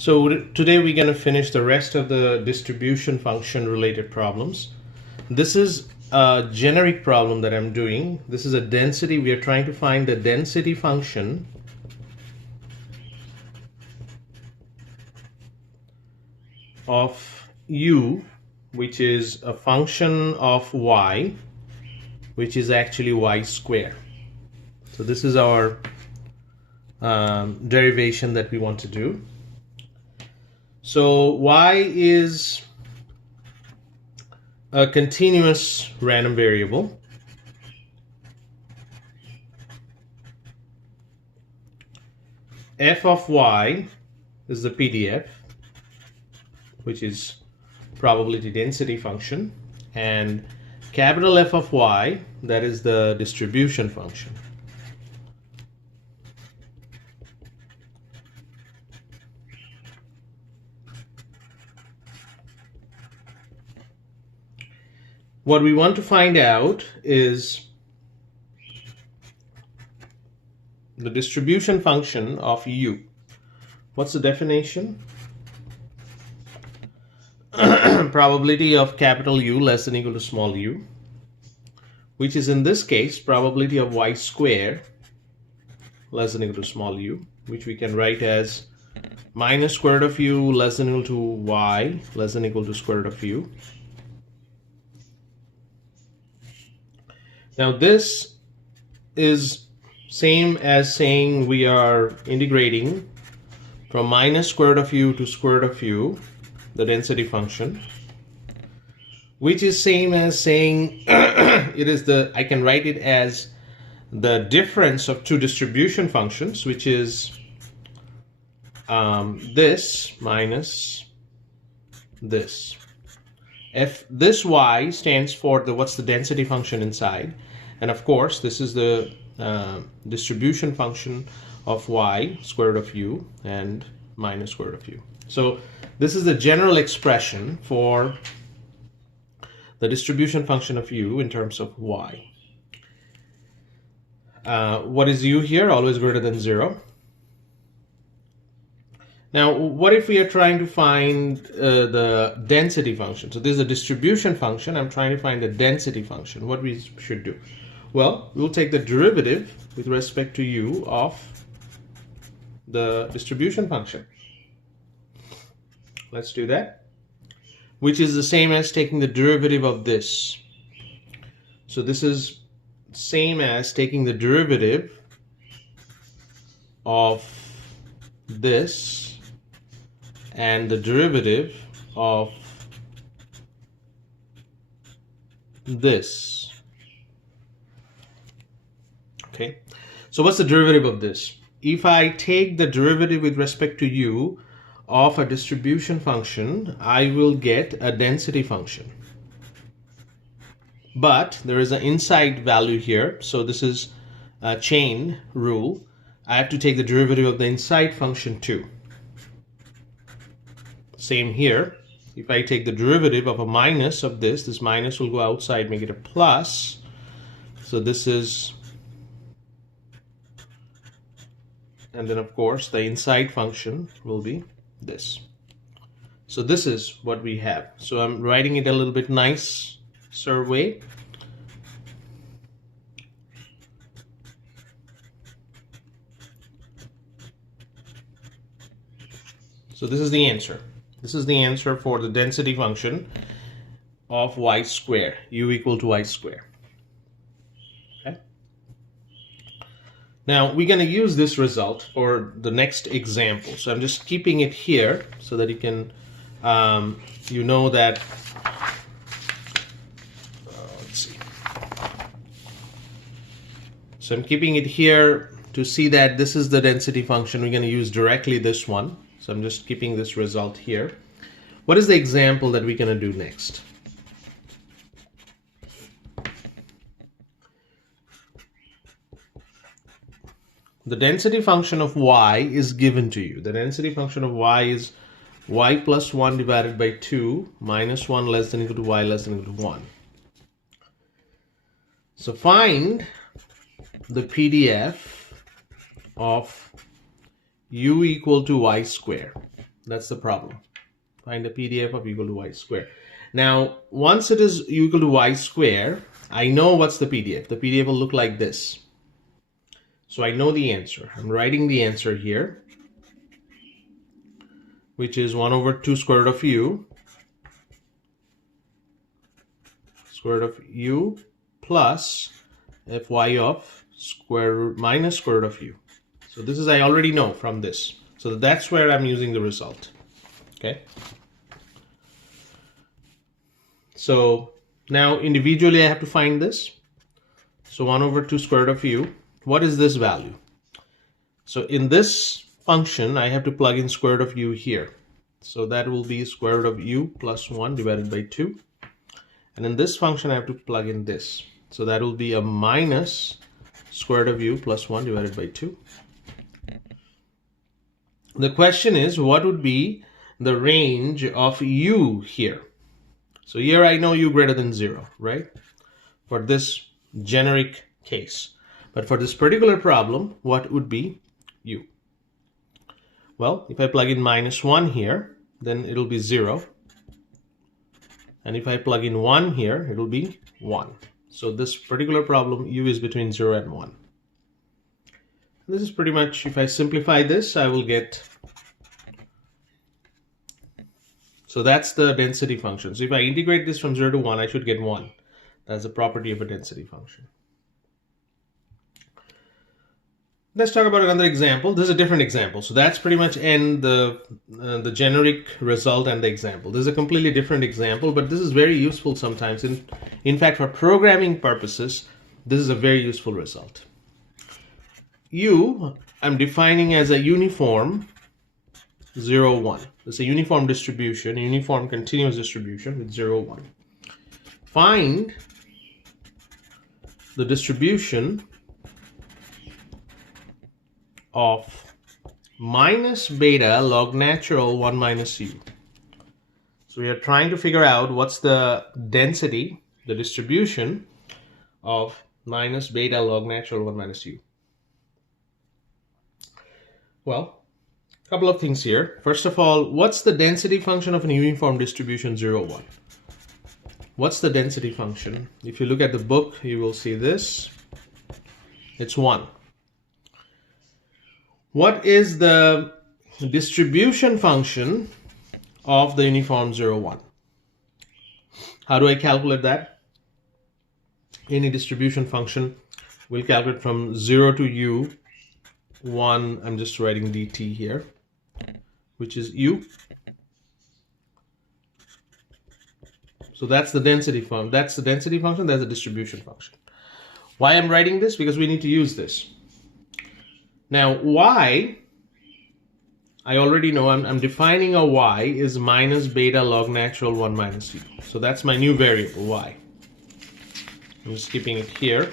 So today we're going to finish the rest of the distribution function related problems. This is a generic problem that I'm doing. This is a density. We are trying to find the density function of u, which is a function of y, which is actually y squared. So this is our derivation that we want to do. So y is a continuous random variable. F of y is the PDF, which is probability density function, and capital F of y, that is the distribution function. What we want to find out is the distribution function of u. What's the definition? Probability of capital U less than or equal to small u, which is in this case probability of y squared less than or equal to small u, which we can write as minus square root of u less than or equal to y less than or equal to square root of u. Now this is same as saying we are integrating from minus square root of u to square root of u, the density function, which is same as saying it is the, I can write it as the difference of two distribution functions, which is this minus this. If this y stands for the what's the density function inside, and of course this is the distribution function of y, square root of u, and minus square root of u. So this is the general expression for the distribution function of u in terms of y. What is u here? Always greater than 0. Now, what if we are trying to find the density function? So this is a distribution function. I'm trying to find the density function. What we should do? Well, we'll take the derivative with respect to u of the distribution function. Let's do that, which is the same as taking the derivative of this. So this is same as taking the derivative of this and the derivative of this. Okay, so what's the derivative of this? If I take the derivative with respect to u of a distribution function, I will get a density function. But there is an inside value here, so this is a chain rule. I have to take the derivative of the inside function too. Same here. If I take the derivative of a minus of this minus will go outside, make it a plus. So this is, and then of course the inside function will be this. So this is what we have. So I'm writing it a little bit nicer way. So this is the answer. This is the answer for the density function of y squared, u equal to y squared. Okay. Now we're going to use this result for the next example. So I'm just keeping it here so that you can, you know that, let's see. So I'm keeping it here to see that this is the density function. We're going to use directly this one. So I'm just keeping this result here. What is the example that we're going to do next? The density function of y is given to you. The density function of y is y plus 1 divided by 2 minus 1 less than or equal to y less than or equal to 1. So find the PDF of u equal to y squared. That's the problem. Find the PDF of u equal to y square. Now, once it is u equal to y square, I know what's the PDF. The PDF will look like this. So I know the answer. I'm writing the answer here, which is 1 over 2 square root of u, square root of u plus fy of square root minus square root of u. So this is, I already know from this. So that's where I'm using the result. Okay. So now individually I have to find this. So 1 over 2 square root of u. What is this value? So in this function, I have to plug in square root of u here. So that will be square root of u plus 1 divided by 2. And in this function, I have to plug in this. So that will be a minus square root of u plus 1 divided by 2. The question is, what would be the range of u here? So here I know u greater than 0, right? For this generic case. But for this particular problem, what would be u? Well, if I plug in minus 1 here, then it'll be 0. And if I plug in 1 here, it'll be 1. So this particular problem, u is between 0 and 1. This is pretty much, if I simplify this, I will get, so that's the density function. So if I integrate this from 0 to 1, I should get 1. That's the property of a density function. Let's talk about another example. This is a different example. So that's pretty much the generic result and the example. This is a completely different example, but this is very useful sometimes. In fact, for programming purposes, this is a very useful result. U, I'm defining as a uniform 0, 1. It's a uniform distribution, a uniform continuous distribution with 0, 1. Find the distribution of minus beta log natural 1 minus u. So we are trying to figure out what's the density, the distribution of minus beta log natural 1 minus u. Well, a couple of things here. First of all, what's the density function of a uniform distribution 0, 1? What's the density function? If you look at the book, you will see this. It's 1. What is the distribution function of the uniform 0, 1? How do I calculate that? Any distribution function, we'll calculate from 0 to u, 1, I'm just writing dt here, which is u. So that's the density function. That's the density function, that's the distribution function. Why I'm writing this? Because we need to use this. Now, y, I already know I'm defining a y is minus beta log natural 1 minus u. So that's my new variable, y. I'm just keeping it here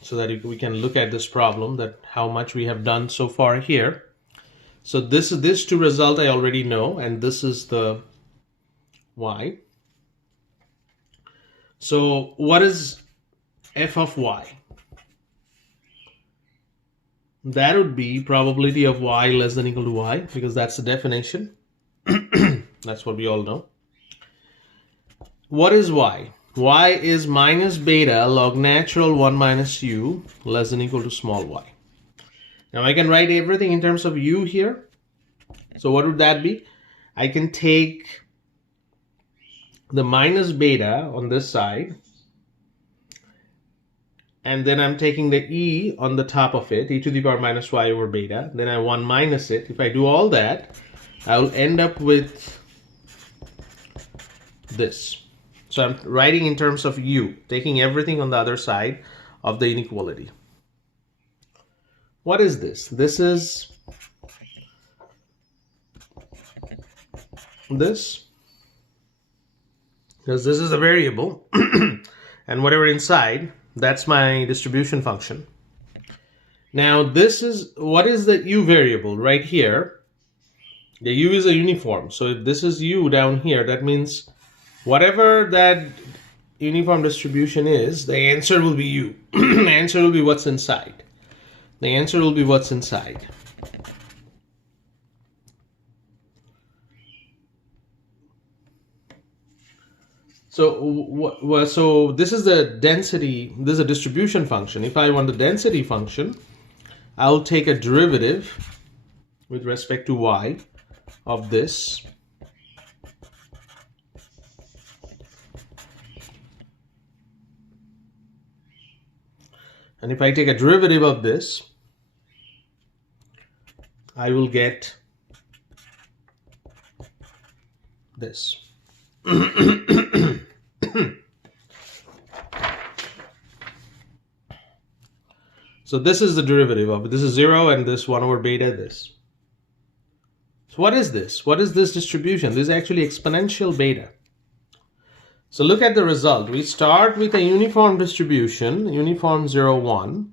so that we can look at this problem, that how much we have done so far here. So this to result I already know, and this is the y. So what is f of y? That would be probability of y less than or equal to y, because that's the definition. That's what we all know. What is y? Y is minus beta log natural 1 minus u less than or equal to small y. Now I can write everything in terms of u here. So what would that be? I can take the minus beta on this side, and then I'm taking the e on the top of it, e to the power minus y over beta. Then I 1 minus it. If I do all that, I will end up with this. So I'm writing in terms of u, taking everything on the other side of the inequality. What is this? This is this, because this is a variable, and whatever inside, that's my distribution function. Now this is, what is the u variable right here? The u is a uniform. So if this is u down here, that means whatever that uniform distribution is, the answer will be u. The answer will be what's inside. The answer will be what's inside. So this is the density, this is a distribution function. If I want the density function, I'll take a derivative with respect to y of this. And if I take a derivative of this, I will get this. So this is the derivative of it. This is 0 and this 1 over beta this. So what is this? What is this distribution? This is actually exponential beta. So look at the result. We start with a uniform distribution, uniform 0, 1.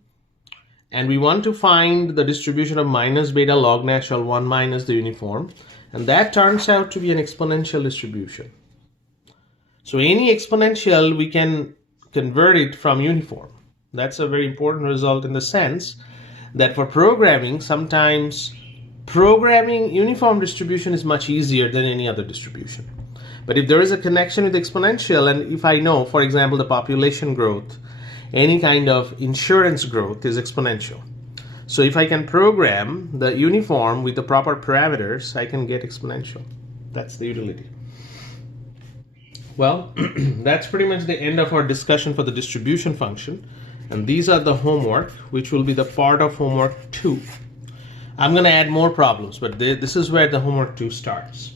And we want to find the distribution of minus beta log natural 1 minus the uniform. And that turns out to be an exponential distribution. So any exponential, we can convert it from uniform. That's a very important result in the sense that for programming, sometimes programming uniform distribution is much easier than any other distribution. But if there is a connection with exponential, and if I know, for example, the population growth, any kind of insurance growth is exponential. So if I can program the uniform with the proper parameters, I can get exponential. That's the utility. Well, that's pretty much the end of our discussion for the distribution function. And these are the homework, which will be the part of homework 2. I'm going to add more problems, but this is where the homework 2 starts.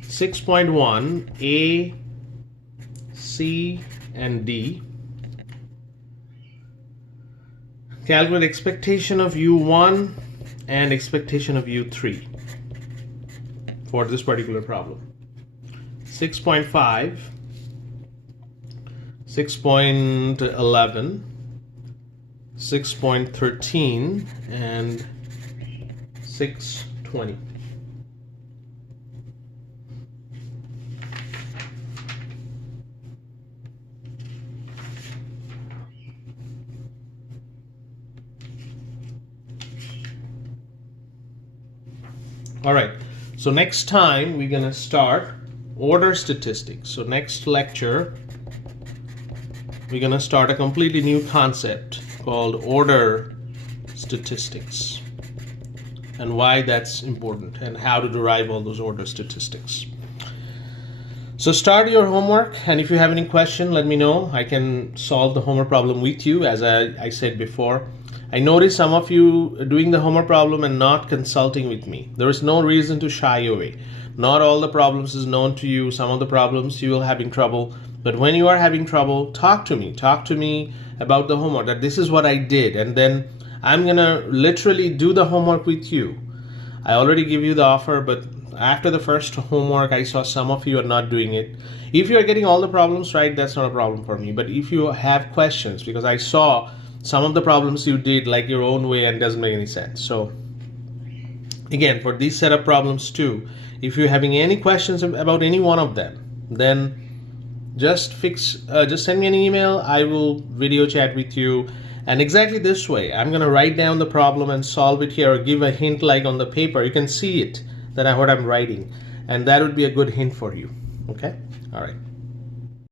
6.1, A, C, and D. Calculate expectation of U1 and expectation of U3 for this particular problem. 6.5, 6.11, 6.13, and 6.20. All right, so next time we're going to start order statistics. So next lecture, we're going to start a completely new concept called order statistics and why that's important and how to derive all those order statistics. So start your homework, and if you have any question, let me know. I can solve the homework problem with you, as I said before. I noticed some of you doing the homework problem and not consulting with me. There is no reason to shy away. Not all the problems is known to you. Some of the problems you will having trouble. But when you are having trouble, talk to me. Talk to me about the homework, that this is what I did. And then I'm going to literally do the homework with you. I already give you the offer, but after the first homework, I saw some of you are not doing it. If you are getting all the problems right, that's not a problem for me. But if you have questions, because I saw some of the problems you did like your own way and doesn't make any sense. So again, for these setup problems too, if you're having any questions about any one of them, then just send me an email. I will video chat with you. And exactly this way, I'm going to write down the problem and solve it here, or give a hint like on the paper. You can see it, that what I'm writing. And that would be a good hint for you. Okay? All right.